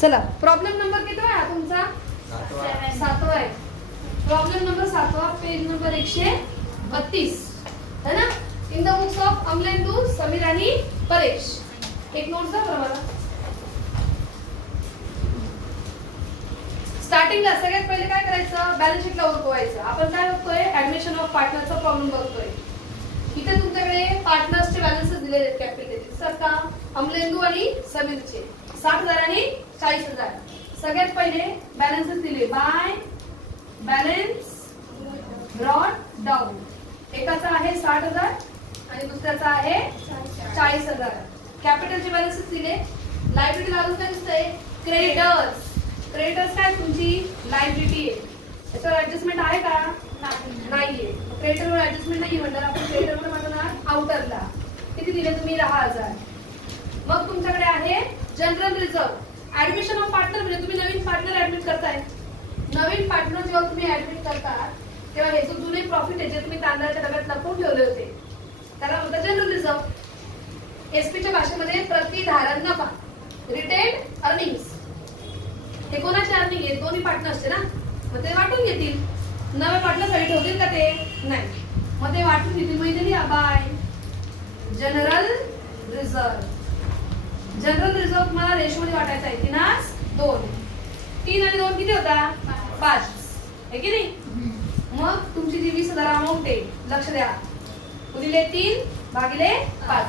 चला problem number किती आहे हा तुमचा? 7वा आहे. प्रॉब्लेम नंबर 7वा, पेज नंबर 132 है ना. In the books of Amlendu, Sameer आणि परेश. एक नोट जा बरं मला. स्टार्टिंगला सगळ्यात पहिले काय करायचं, बॅलन्स शीटला उरकवायचं. आपण काय बघतोय, ऍडमिशन ऑफ पार्टनरचा प्रॉब्लेम बघतोय. इथे तुमच्याकडे पार्टनर्सचे बॅलन्सेस दिलेले आहेत कॅपिटल. सर का अमलेंदू आणि समीरचे 60,000 आणि 40,000. सगळ्यात पहिले बॅलन्सेस दिले बाय बॅलन्स ब्रॉट डाऊन. एकाचा आहे 60,000 आणि दुसऱ्याचा आहे 40,000. कॅपिटलचे बॅलन्सेस दिले. लायबिलिटी लागून काय दिसतंय, क्रेडिटर्स. क्रेडिटर्स काय तुमची लायबिलिटी आहे. त्याच्यावर ऍडजस्टमेंट आहे का? नाहीये. क्रेडिटरवर ऍडजस्टमेंट नाही म्हणणार आपण. क्रेडिटरवर म्हणणार आउटरला किती दिले तुम्ही, 10,000. मग तुमच्याकडे आहे general reserve. Admission of partner म्हणजे तुम्ही नवीन पार्टनर ऍडमिट करताय. नवीन पार्टनर जेव्हा तुम्ही ऍडमिट करता तेव्हा हे जो जुने प्रॉफिट आहे जे तुम्ही तांदळाच्या डब्यात लपवून ठेवले होते त्याला म्हणतात जनरल रिझर्व. एसपीच्या भाषेमध्ये प्रतिधारण नफा, रिटेन अर्निंग्स. हे कोणाचे अर्निंग आहे, दोन्ही पार्टनर्सचे ना. मग ते वाटून घेतील. नव्या पार्टनरसाठी ठेवतील का ते? नाही. मग ते वाटून घेतील. म्हणजे bye general reserve. General reserve तुम्हाला रेशो मध्ये वाटायचा आहे. 3:2. 3 आणि 2 किती होता? 5 आहे की नाही. मग तुमची जी 20,000 अमाऊंट आहे, लक्ष द्या, गुणिले 3 भागिले 5.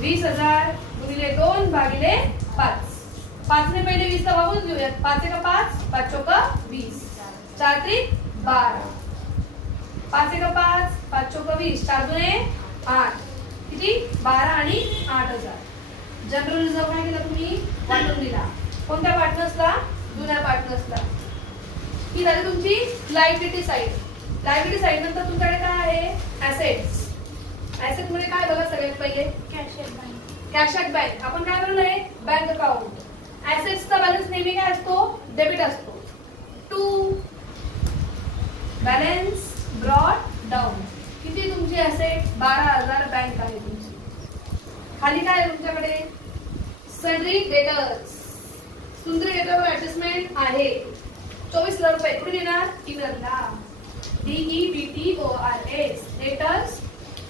20,000 गुणिले 2 भागिले 5. 5 ने पहिले 20 ला भागून घेऊयात. 5 1 5, 5 चौक 20, 4 3 12, 5 1 5, 5 चौक 20, 4 2 8. किती? 12 आणि 8,000. जनरल रिझर्व काय केलं तुम्ही? वाटून दिला. कोणत्या पार्टनर्सला? जुन्या पार्टनर्सला. ही झाली तुमची लायबिलिटी साइड. लायबिलिटी साइड नंतर तुमच्याकडे काय आहे? ऍसेट्स. ऍसेट मध्ये काय बघा सगळ्यात पहिले? Cash at bank. आपण काय बनवलंय? Bank account. ऍसेट्सचा बॅलन्स नेहमी काय असतो? डेबिट असतो. To balance brought down. किती तुमची ऍसेट? 12,000 बँक आहे तुमची. खाली काय आहे तुमच्याकडे? Sundry debtors. सुंदरी डेटरवर ऍडजस्टमेंट आहे. 24,000 रुपये कुठे देणार? इनरला. DEBTORS. डेटर्स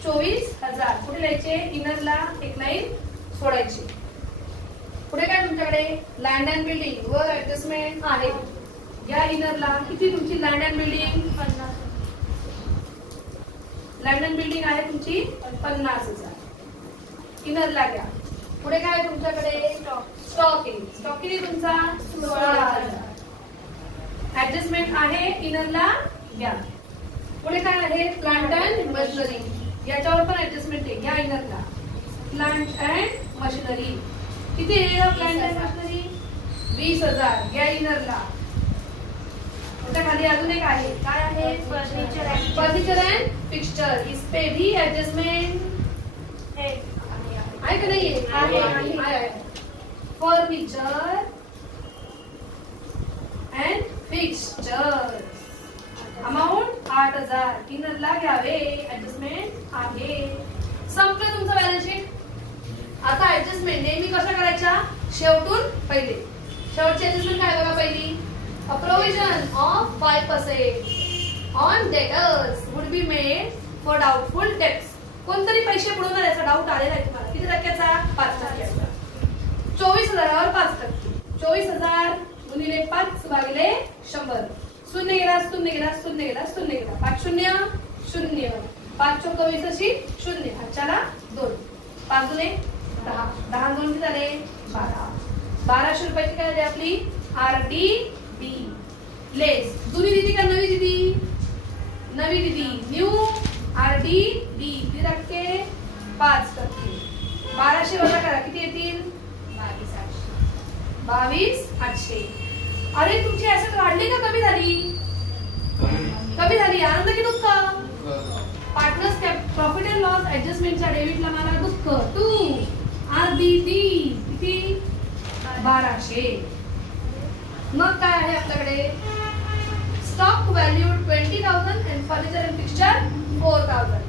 24,000 कुठे द्यायचे? इनरला. एक लाईन सोडायची. पुढे काय तुमच्याकडे? लँड अँड बिल्डिंग वर ऍडजस्टमेंट आहे. या इनरला किती तुमची land and building? 50. Land and building आहे तुमची 50,000. इनरला घ्या. पुढे काय तुमच्याकडे? स्टॉक आहे. स्टॉक किती तुमचा? 16,000. ऍडजस्टमेंट आहे. इनरला घ्या. पुढे काय आहे? Plant and machinery. याच्यावर पण ऍडजस्टमेंट आहे. घ्या इनरला. प्लांट अँड मशिनरी किती आहे? Plant and machinery 20,000. घ्या इनरला. त्याच्या खाली अजून एक आहे. काय आहे? Furniture and fixture. इस पे भी ऍडजस्टमेंट आहे का नाही? आहे. Furniture and fixture amount 8,000. इनरला घ्यावे. ऍडजस्टमेंट आहे. संपलं तुमचं बॅलन्स शीट. आता ऍडजस्टमेंट नेहमी कशा करायच्या? शेवटून पहिले. शेवटची ऍडजस्टमेंट काय बघा पहिली? A provision of 5% on debtors would be made for doubtful debts. कोणतरी पैसे बुडवणार याचा डाऊट आलेला आहे तुम्हाला. किती टक्क्याचा? 5%. 24,000वर 5%. 24,000 गुणिले 5 भागिले 100. शून्य गेला, शून्य गेला, शून्य गेला, शून्य गेला. 5 शून्य 0. 5 चौक 20 अशी 0. हातच्याला 2. 5 दुने 10. 10 2 किती झाले? 12. 1200 रुपयाची काय झाली आपली? RDB. लेस. जुनी दिदी का नवी दिदी? नवी दिदी. New RDB. किती टक्के? 5%. 1200 वजा करा किती येतील? 22,800. अरे तुमची ऍसेट वाढली का कमी झाली? कमी झाली. आनंद की दुःख? पार्टनर्स प्रॉफिट अँड लॉस ऍडजस्टमेंटच्या डेबिटला मला दुःख. 2 RDB किती? 1200. मग काय आहे आपल्याकडे? Stock value 20,000 and furniture and fixture 4,000.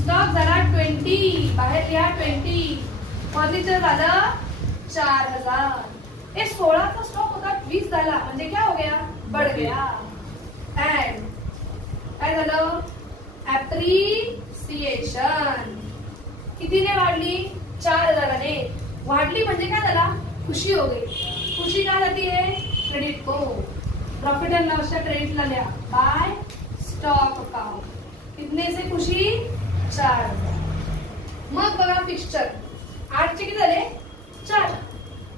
Stock झाला 20. बाहेर लिहा 20. फर्निचर झालं 4,000. ये 16 का स्टॉक होता 20 झाला म्हणजे क्या हो गया, बढ़ गया. एंड काय झालं, ऍप्रिसिएशन कितीने वाढली, 4000ने वाढली म्हणजे काय झाला, खुशी हो गई. खुशी काय जाती है, क्रेडिट को. प्रॉफिट एंड लॉस च्या क्रेडिटला लिहा बाय स्टॉक अकाउंट. कितने से खुशी, 4000. मग बघा फिक्स्चर 8 चे किती झाले, 4.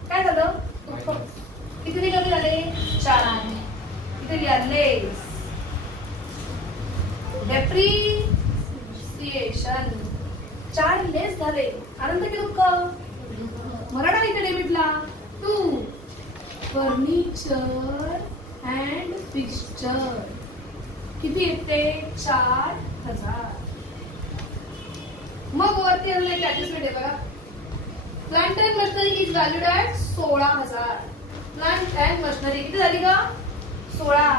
काय झालं, किती कमी झाले, 4. किती लिहा, लेस. डेप्रिसिएशन 4 लेस झाले, आनंद की दुःख, मराठा इथे डेबिटला 2. फर्निचर अँड फिक्स्चर किती येते, 4000. मग वरती अजून एक ऍडजस्टमेंट आहे बघा. Plant and machinery is valued at 16000. Plant and machinery किती झाली का, 16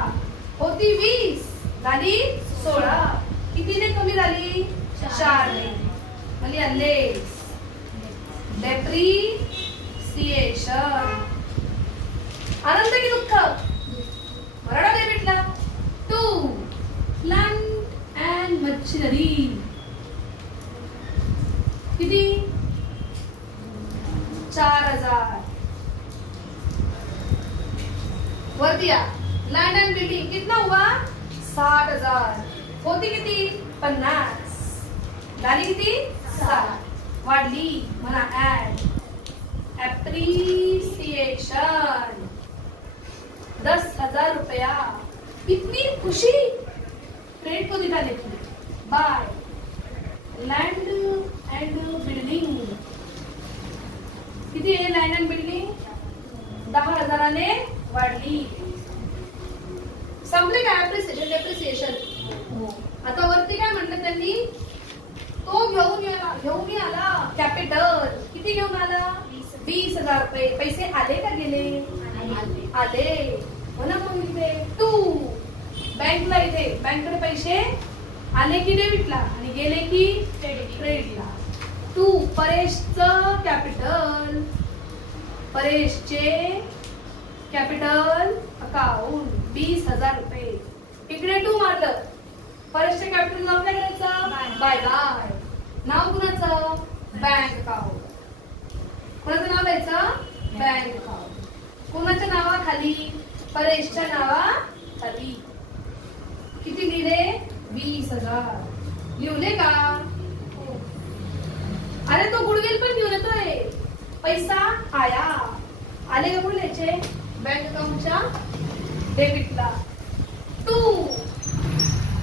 होती, 20 झाली 16. कितीने कमी झाली, 4ने. म्हणजे लेस. डेप्रिसिएशन आनंद की दुःख, मराठा डेबिटला 2. प्लांट अँड मशिनरी किती, 4000. वरती या, लँड अँड बिल्डिंग कितना हुआ, 60,000. होती किती, 50 झाली किती, 60 वाढली. म्हणा ऍड. एप्रिसिएशन 10,000 रुपया. इतनी खुशी क्रेडिट को दिखाने की बाय लँड अँड बिल्डिंग. किती आहे लँड अँड बिल्डिंग, 10,000ने वाढली. संपले काय एप्रिसिएशन डेप्रिसिएशन. आता वरती काय म्हटलं त्यांनी, तो घेऊन आला कॅपिटल. किती घेऊन आला, 20,000 रुपये. पैसे आले का गेले, आले. म्हणा मग इथे 2. बँकला इथे बँककडे पैसे आले की डेबिटला आणि गेले की क्रेडिटला. 2 परेशचं कॅपिटल, परेशचे कॅपिटल अकाउंट 20,000 रुपये. इकडे 2 मारलं, परेशचे कॅपिटल नाव काय करायचं, बाय बाय. नाव कुणाचं, बँक अकाउंट. कोणाचं नाव द्यायचं, बँक अकाउंट. कोणाच्या नावाखाली, परेशच्या नावाखाली. किती लिहिले, 20,000. लिहले का, अरे तो गुडविल पण घेऊन येतोय. पैसा आया, आले का कुठे लिहायचे, बँक अकाउंटच्या डेबिटला. 2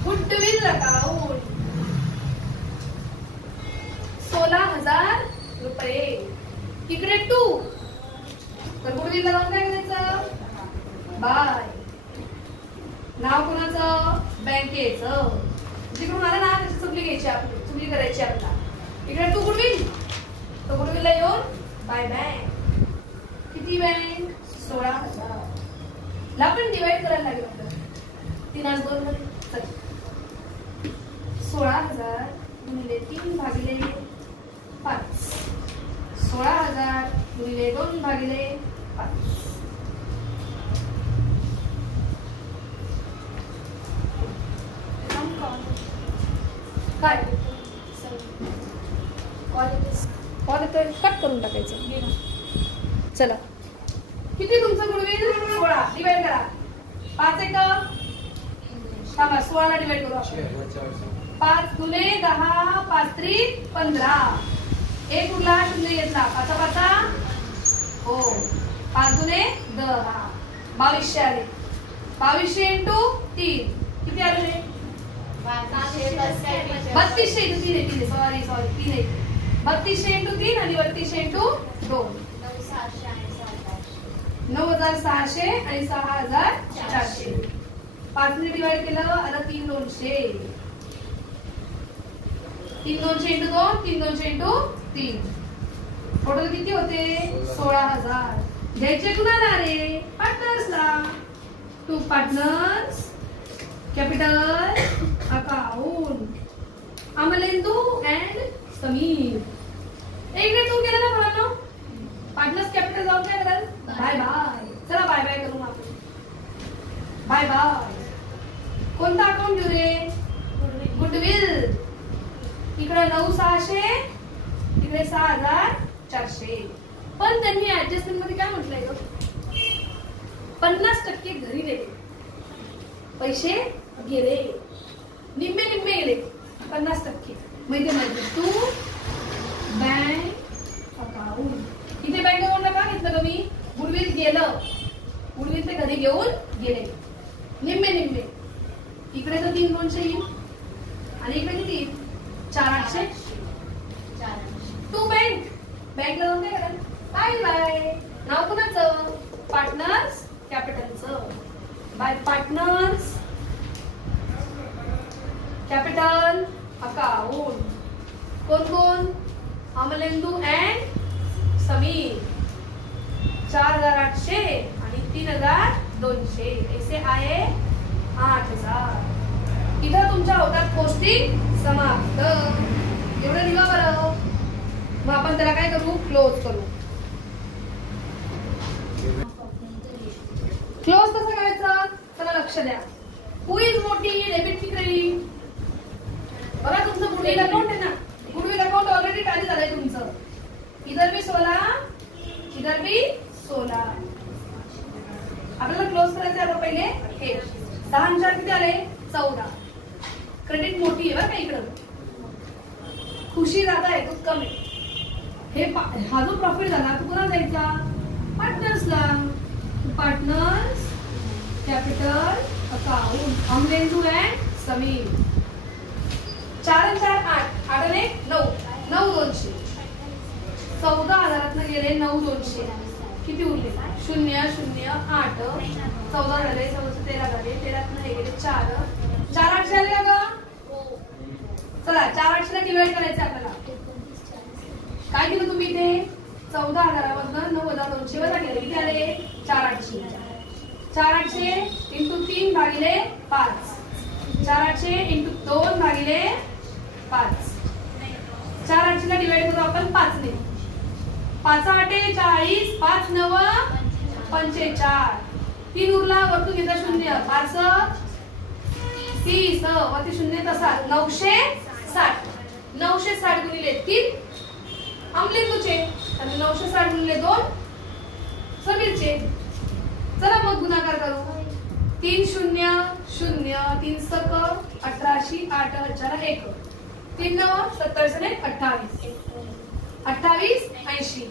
गुडविल अकाउंट 16,000 रुपये. इकडे 2 तर गुडविल ला जाऊन काय करायचं, बाय. नाव कोणाचं, बँकेचं. जिकडून मला नाव त्याची चुकली घ्यायची, आपली चुकली करायची आपल्याला. इकडे 2 गुडविल, तो गुडविल ला येऊन बाय बँक. किती बँक, 16,000 ला पण डिवाइड करायला लागेल आपल्याला. 3 आणि 2 मध्ये 16,000 गुणिले 3 भागिले 5. 16,000 गुणिले 2 भागिले 5. काय कॉल कट करून टाकायचं. चला किती तुमचं गुडविल, 16 डिवाइड करा. 5 एक थांबा, 16 ला डिवाइड करू आपण. 5 गुणे 10 5 त्रिक 15. एक उरला, शून्य घेतला, 5 5 हो. 5 गुणे 10 2200 आले. 2200 इंटू 3 किती आले, 3200 इंटू 3 आहे. सॉरी 3 आहे. 3200 इंटू 3 आणि 3200 इंटू 2 9,600 आणि 6,400. 5 ने डिवाइड केलं, आलं 3 200. 3 200 इंटू 2 3 200 इंटू 3. टोटल किती होते, 16,000. द्यायचे कुणाला रे, पार्टनर्सला. 2 partners capital account Amlendu and Sameer. एक 2 केलं ना मुलांना, पार्टनर्स कॅपिटल जाऊन काय कराल, बाय बाय. चला बाय बाय करू आपण. Bye bye. कोणता अकाउंट घेऊ रे? गुडविल. इकडे 9,600, इकडे 6,400. पण त्यांनी ऍडजस्टमेंट मध्ये काय म्हटलंय ग? 50% घरी गेले, पैसे गेले, निम्मे निम्मे गेले, 50%. माहिती तू बँक अकाउंट. इथे बँक अकाउंटला का घेतलं का मी? गुडविल गेलं, गुडविल ते घरी घेऊन गेले, निम्मे निम्मे. इकडे तर 3,200 येईल आणि इकडे किती? 4,800. तू बँकला जाऊन काय करा? Bye by. नाव कुणाचं? पार्टनर्स कॅपिटलचं. By partners capital account. कोण कोण? अमलेंदू अँड समीर. 4,800 आणि 3,200. ऐसे आहे 8,000. इथं तुमच्या होतात पोस्टिंग समाप्त. एवढं लिहा बरं. मग आपण त्याला काय करू? क्लोज करू. क्लोज कसं करायचं? चला लक्ष द्या. हु इज मोठी, डेबिट की क्रेडिट? बघा तुमचं गुडविल अकाउंट आहे ना, गुडविल अकाउंट ऑलरेडी टॅली झालंय तुमचं. इधर भी 16, इधर भी 16. आपल्याला क्लोज करायचं आहे पहिले हे. 10,000 किती आले? 14. क्रेडिट मोठी आहे बरं का इकडं. खुशी जाता आहे खूप कमी. हे हा जो प्रॉफिट झाला तो कोणाला द्यायचा? पार्टनर्सला. Partners capital account. Amlendu and Sameer. 4 आणि 4 8, 8 आणि 9, 9,200. 14,000 गेले 9,200. किती उरले? 0 0 8. 14 झाले, 14 13 झाले, 13 हे गेले 4. 4,800 आले का ग? चला 4,800 ला डिवाइड करायचं आपल्याला. काय केलं तुम्ही इथे? 14,000 मधनं 9,200 वजा केले. किती आले? 4,800. 4,800 इंटू 3 भागिले 5. 4,800 इंटू 2 भागिले 5. 4,800 ला डिवाइड करू आपण 5 ने. 5 8 40, 5 9 45. 3 उरला, वरतून घेतला 0, 5 30, वरती 0 तसा 960. 960 गुणिले 3 अमलेंदूचे आणि 960 गुणिले 2 समीरचे. चला मग गुणाकार करू. 3 0 0, 3 सक 18, 8 हजार 1, 3 9 27 28, 28 80.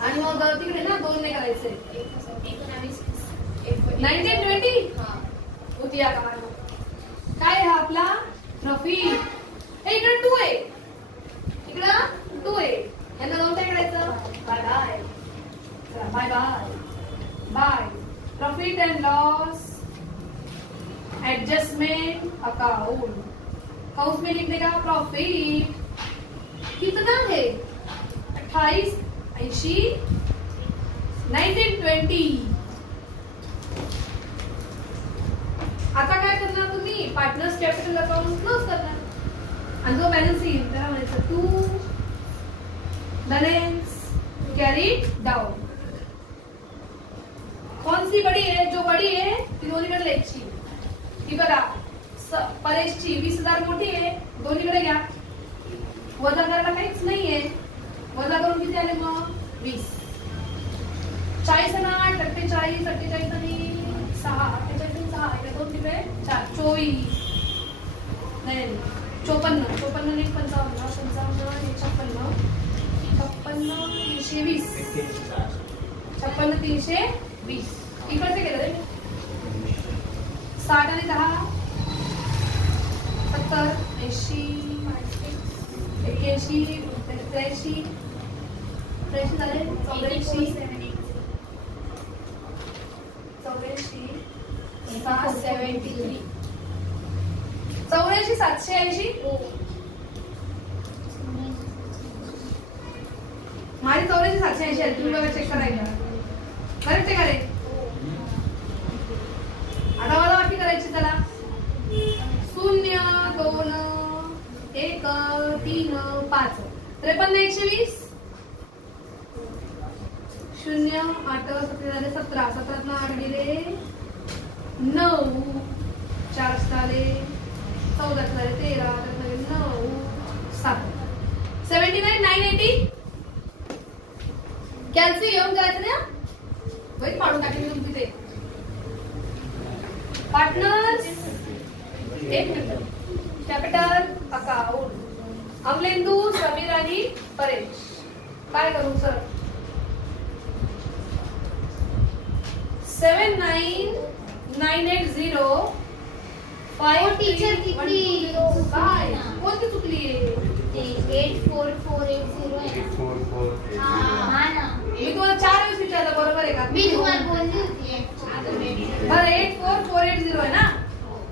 आणि मग तिकडे ना 2 ने करायचंय. 1920 होती या कामाला. काय हा आपला प्रॉफिट. इकडे 2 आहे, इकडं 2 आहे. यांना जाऊन काय करायचं? By by. By by. By. Profit and loss adjustment account. House में लिखने का प्रॉफिट कितना है? 28 80 1920. आता काय करणार तुम्ही? पार्टनर्स कॅपिटल अकाउंट क्लोज करणार आणि जो बॅलन्स येईल त्याला म्हणायचं टू बैलेंस कैरिड डाउन. कौन सी बड़ी है? जो बड़ी है ती दोन्हीकडे लिहायची. ती बघा परेशची 20,000 मोठी आहे, दोन्हीकडे घ्या. वजा करायला काहीच नाहीये. वजा करून किती आले मग? 20. 40 आणि 8 48, 48 आणि 6 48 आणि 6 इकडे 2 तिकडे 4 24. नाही 54 54 आणि 55 55 आणि 56 56 320 56 320. इकडचे केलं रे 60 आणि 10 70 80 81 83 83 झाले 84 780 780. माझी 780 आहे. तुम्ही बघा चेक करायला करेक्ट आहे का रे? आता मला वाटी करायची. चला 0 2 1 3 5 53 120 0 8 17 झाले 17 17 ना 8 गेले 9 4 झाले 14 झाले 13 झाले 9 7 79 980 कॅल्शियम करायचं ना वही पाडून टाकले मी तुमची ते पार्टनर्स एक मिनिट कॅपिटल अकाउंट अमलेंदू समीर आणि परेश काय करू सर 79980 5 टीचर किती काय कोणती चुकली 84480 आहे ना हा ना मी तुम्हाला 4 वेळेस विचारलं बरोबर आहे का मी तुम्हाला बोलली होती बरं 84480 आहे ना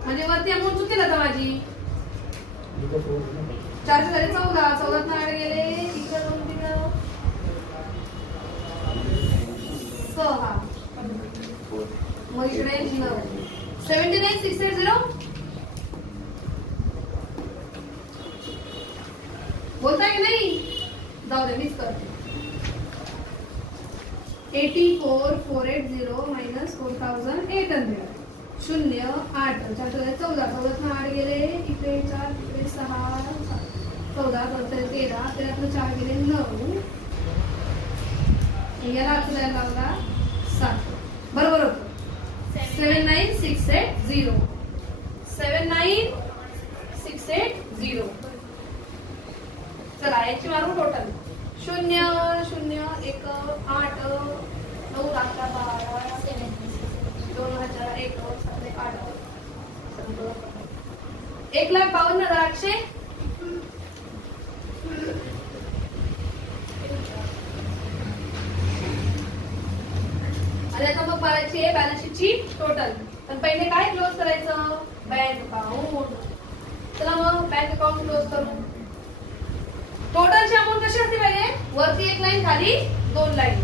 म्हणजे वरती अमाऊंट चुकेल आता माझी 4 झाले 14 14 ना 8 गेले इकडे 2 दिलं 6 मग इकडे 9 79680 बोलताय की नाही जाऊ दे मीच करते 84480 मायनस 4800 0 8 14 14 8 गेले इकडे 4 इकडे 6 14 13 13 4 गेले 9 याला अर्थ द्यायला लावला 7 बरोबर होतं 79680 79680 चला याची मारू टोटल 0 0 1 8 9 11 12 2001 7 8 1,52,800 आणि आता मग करायची आहे बॅलन्स शीटची टोटल पण पहिले काय क्लोज करायचं बँक अकाउंट चला मग बँक अकाउंट क्लोज करू टोटलची अमाउंट कशी असते पहिले वरती 1 लाईन खाली 2 लाईन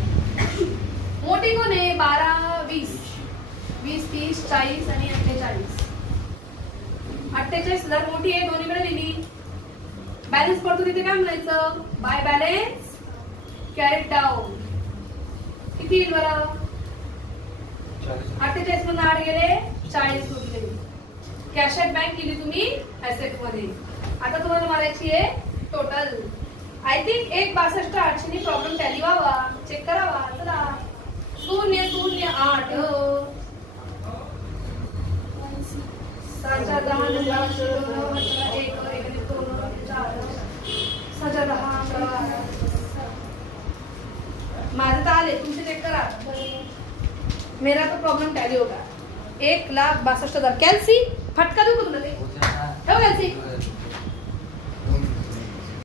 मोठी कोण आहे 12 20 20 30 40 आणि 48 48,000 मोठी आहे दोन्हीकडे लिहिली बॅलन्स पडतो तिथे काय म्हणायचं बाय बॅलन्स कॅरेट डाऊन किती येईल बरं 48 मधून 8 गेले 40 सुटले कॅश ॲट बँक केली तुम्ही ऍसेट मध्ये आता तुम्हाला मारायची आहे टोटल आय थिंक 1,62,800 नी प्रॉब्लेम टॅली व्हावा चेक करावा चला 008 7 10 माझं तर आले तुमचे चेक करा मेरा तो प्रॉब्लम टॅली होगा 1,62,000 कॅल्सी फटका देऊ का तुला ते